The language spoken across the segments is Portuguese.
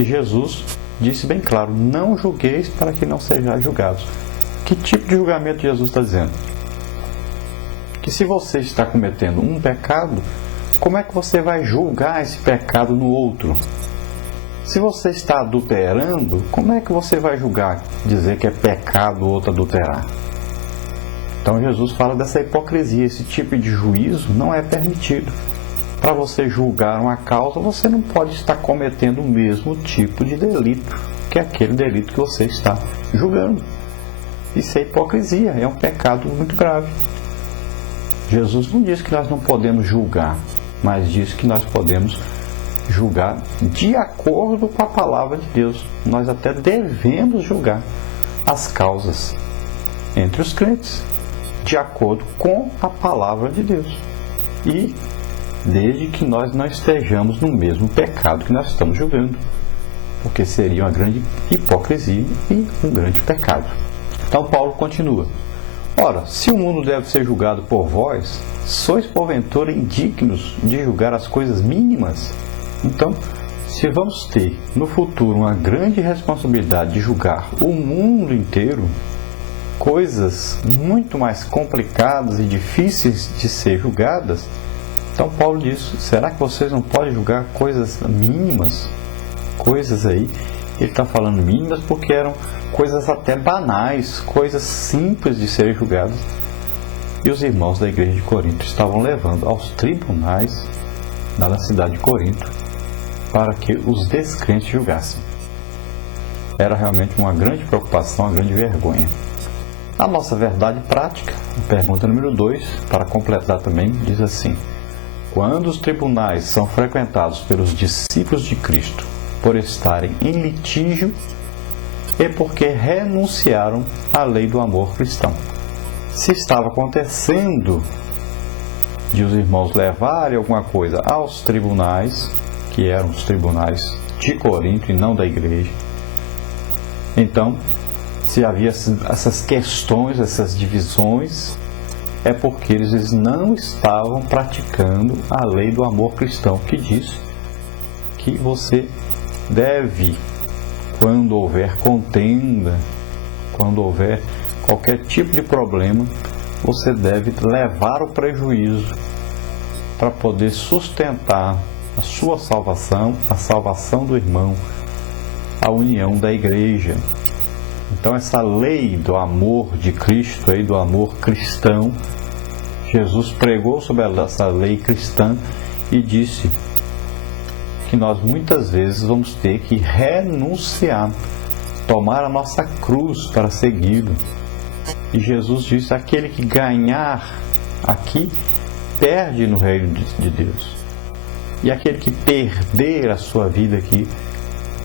E Jesus disse bem claro: não julgueis para que não sejais julgados. Que tipo de julgamento Jesus está dizendo? Que se você está cometendo um pecado, como é que você vai julgar esse pecado no outro? Se você está adulterando, como é que você vai julgar, dizer que é pecado o outro adulterar? Então Jesus fala dessa hipocrisia, esse tipo de juízo não é permitido. Para você julgar uma causa, você não pode estar cometendo o mesmo tipo de delito, que é aquele delito que você está julgando. Isso é hipocrisia, é um pecado muito grave. Jesus não diz que nós não podemos julgar, mas diz que nós podemos julgar de acordo com a palavra de Deus. Nós até devemos julgar as causas entre os crentes, de acordo com a palavra de Deus. E desde que nós não estejamos no mesmo pecado que nós estamos julgando, porque seria uma grande hipocrisia e um grande pecado. Então Paulo continua: ora, se o mundo deve ser julgado por vós, sois porventura indignos de julgar as coisas mínimas? Então, se vamos ter no futuro uma grande responsabilidade de julgar o mundo inteiro, coisas muito mais complicadas e difíceis de ser julgadas, então Paulo diz: será que vocês não podem julgar coisas mínimas? Coisas aí, ele está falando mínimas porque eram coisas até banais, coisas simples de serem julgadas. E os irmãos da igreja de Corinto estavam levando aos tribunais na cidade de Corinto para que os descrentes julgassem. Era realmente uma grande preocupação, uma grande vergonha. A nossa verdade prática, pergunta número 2, para completar também, diz assim: quando os tribunais são frequentados pelos discípulos de Cristo por estarem em litígio, é porque renunciaram à lei do amor cristão. Se estava acontecendo de os irmãos levarem alguma coisa aos tribunais, que eram os tribunais de Corinto e não da igreja, então, se havia essas questões, essas divisões, é porque eles não estavam praticando a lei do amor cristão, que diz que você deve, quando houver contenda, quando houver qualquer tipo de problema, você deve levar o prejuízo para poder sustentar a sua salvação, a salvação do irmão, a união da igreja. Então essa lei do amor de Cristo, aí, do amor cristão, Jesus pregou sobre essa lei cristã e disse que nós muitas vezes vamos ter que renunciar, tomar a nossa cruz para segui-lo. E Jesus disse: aquele que ganhar aqui, perde no reino de Deus. E aquele que perder a sua vida aqui,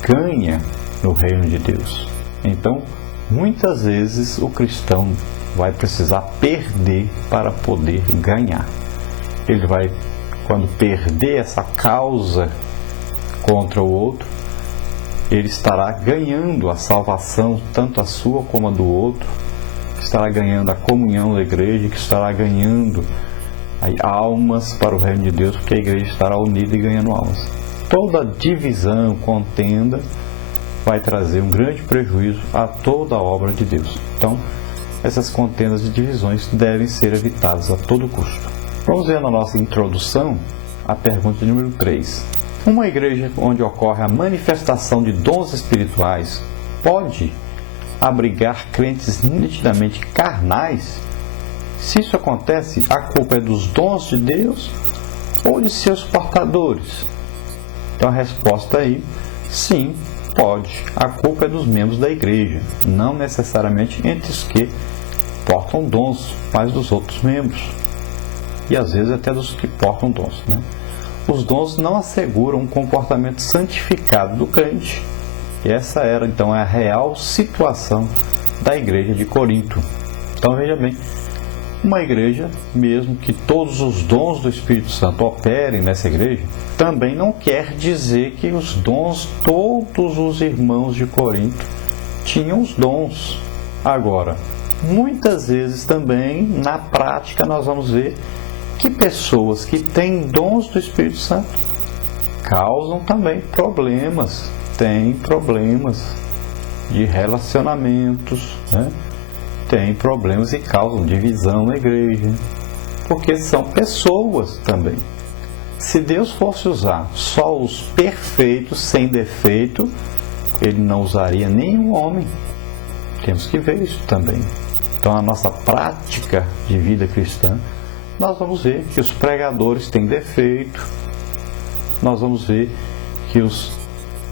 ganha no reino de Deus. Então, muitas vezes o cristão vai precisar perder para poder ganhar. Ele vai, quando perder essa causa contra o outro, ele estará ganhando a salvação, tanto a sua como a do outro, estará ganhando a comunhão da igreja, que estará ganhando almas para o reino de Deus, porque a igreja estará unida e ganhando almas. Toda divisão, contenda, vai trazer um grande prejuízo a toda a obra de Deus. Então, essas contendas e divisões devem ser evitadas a todo custo. Vamos ver na nossa introdução a pergunta número 3. Uma igreja onde ocorre a manifestação de dons espirituais pode abrigar crentes nitidamente carnais? Se isso acontece, a culpa é dos dons de Deus ou de seus portadores? Então a resposta aí, sim, pode. A culpa é dos membros da igreja, não necessariamente entre os que portam dons, mas dos outros membros. E às vezes até dos que portam dons, né? Os dons não asseguram um comportamento santificado do crente. E essa era então a real situação da igreja de Corinto. Então veja bem, uma igreja, mesmo que todos os dons do Espírito Santo operem nessa igreja, também não quer dizer que os dons, todos os irmãos de Corinto tinham os dons. Agora, muitas vezes também, na prática, nós vamos ver que pessoas que têm dons do Espírito Santo causam também problemas tem problemas de relacionamentos, né? Tem problemas que causam divisão na igreja, porque são pessoas também. Se Deus fosse usar só os perfeitos, sem defeito, Ele não usaria nenhum homem. Temos que ver isso também. Então, a nossa prática de vida cristã, nós vamos ver que os pregadores têm defeito, nós vamos ver que os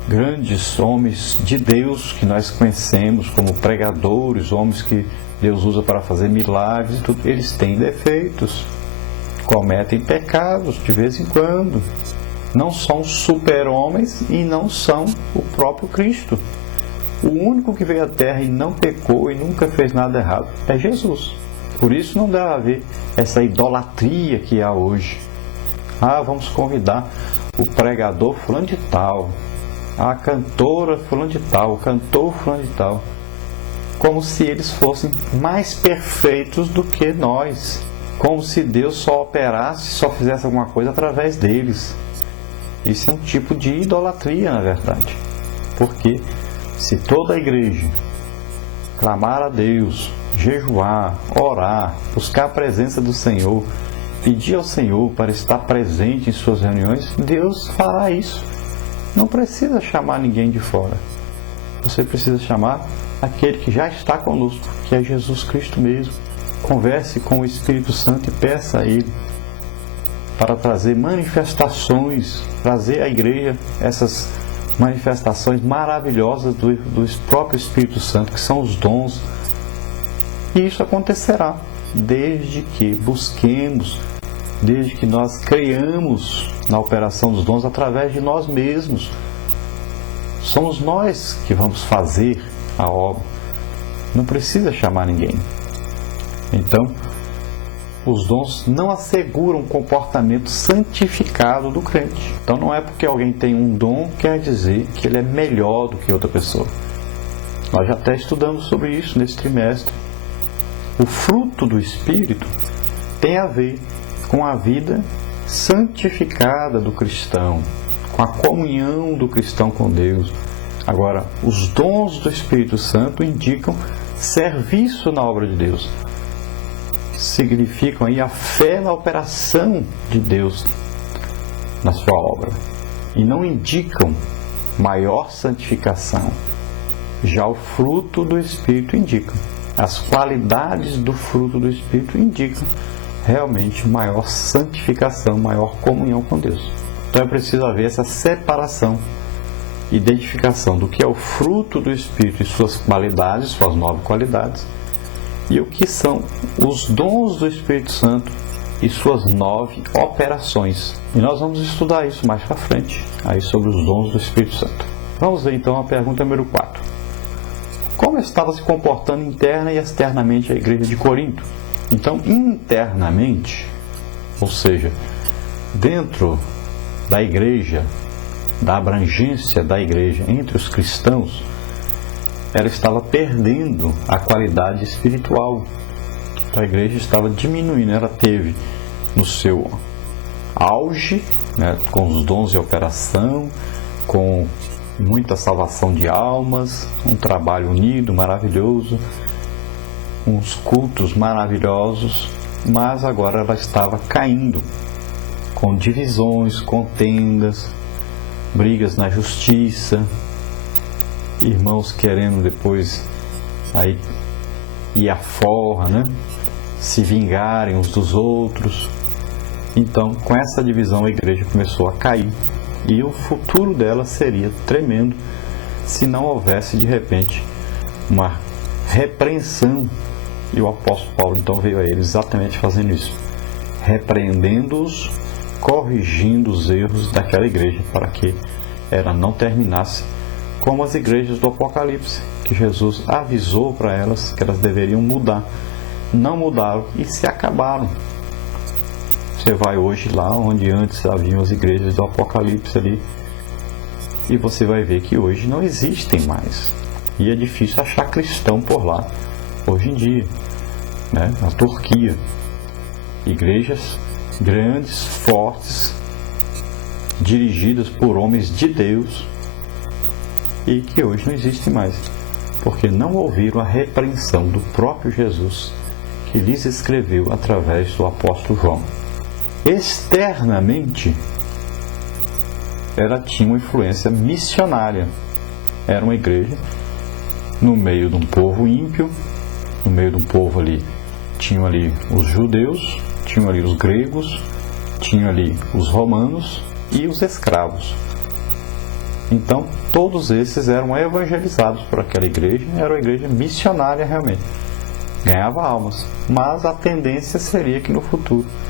grandes homens de Deus que nós conhecemos como pregadores, homens que Deus usa para fazer milagres, tudo, eles têm defeitos, cometem pecados de vez em quando, não são super-homens e não são o próprio Cristo. O único que veio à Terra e não pecou e nunca fez nada errado é Jesus. Por isso não deve haver essa idolatria que há hoje. Vamos convidar o pregador fulano de tal, a cantora fulano de tal, o cantor fulano de tal, como se eles fossem mais perfeitos do que nós, como se Deus só operasse, só fizesse alguma coisa através deles. Isso é um tipo de idolatria, na verdade, porque se toda a igreja clamar a Deus, jejuar, orar, buscar a presença do Senhor, pedir ao Senhor para estar presente em suas reuniões, Deus fará isso. Não precisa chamar ninguém de fora. Você precisa chamar aquele que já está conosco, que é Jesus Cristo mesmo. Converse com o Espírito Santo e peça a Ele para trazer manifestações, trazer à igreja essas manifestações maravilhosas do próprio Espírito Santo, que são os dons. E isso acontecerá desde que busquemos, desde que nós creiamos na operação dos dons através de nós mesmos. Somos nós que vamos fazer a obra. Não precisa chamar ninguém. Então, os dons não asseguram um comportamento santificado do crente. Então não é porque alguém tem um dom quer dizer que ele é melhor do que outra pessoa. Nós já até estudamos sobre isso nesse trimestre. O fruto do Espírito tem a ver com a vida santificada do cristão, com a comunhão do cristão com Deus. Agora, os dons do Espírito Santo indicam serviço na obra de Deus. Significam aí a fé na operação de Deus na sua obra. E não indicam maior santificação. Já o fruto do Espírito indica. As qualidades do fruto do Espírito indicam realmente maior santificação, maior comunhão com Deus. Então é preciso haver essa separação, identificação do que é o fruto do Espírito e suas qualidades, suas 9 qualidades, e o que são os dons do Espírito Santo e suas 9 operações. E nós vamos estudar isso mais para frente, aí sobre os dons do Espírito Santo. Vamos ver então a pergunta número 4. Como estava se comportando interna e externamente a igreja de Corinto? Então, internamente, ou seja, dentro da igreja, da abrangência da igreja entre os cristãos, ela estava perdendo a qualidade espiritual. A igreja estava diminuindo, ela teve no seu auge, né, com os dons de operação, com muita salvação de almas, um trabalho unido, maravilhoso, uns cultos maravilhosos, mas agora ela estava caindo, com divisões, contendas, brigas na justiça, irmãos querendo depois aí ir à forra, né? Se vingarem uns dos outros. Então, com essa divisão, a igreja começou a cair. E o futuro dela seria tremendo se não houvesse, de repente, uma repreensão. E o apóstolo Paulo, então, veio a eles exatamente fazendo isso. Repreendendo-os, corrigindo os erros daquela igreja, para que ela não terminasse como as igrejas do Apocalipse, que Jesus avisou para elas que elas deveriam mudar. Não mudaram e se acabaram. Você vai hoje lá onde antes haviam as igrejas do Apocalipse ali, e você vai ver que hoje não existem mais. E é difícil achar cristão por lá hoje em dia, né? Na Turquia, igrejas grandes, fortes, dirigidas por homens de Deus, e que hoje não existe mais, porque não ouviram a repreensão do próprio Jesus, que lhes escreveu através do apóstolo João. Externamente, ela tinha uma influência missionária. Era uma igreja no meio de um povo ímpio, no meio de um povo ali, tinham ali os judeus, tinham ali os gregos, tinham ali os romanos e os escravos. Então, todos esses eram evangelizados por aquela igreja, era uma igreja missionária realmente. Ganhava almas, mas a tendência seria que no futuro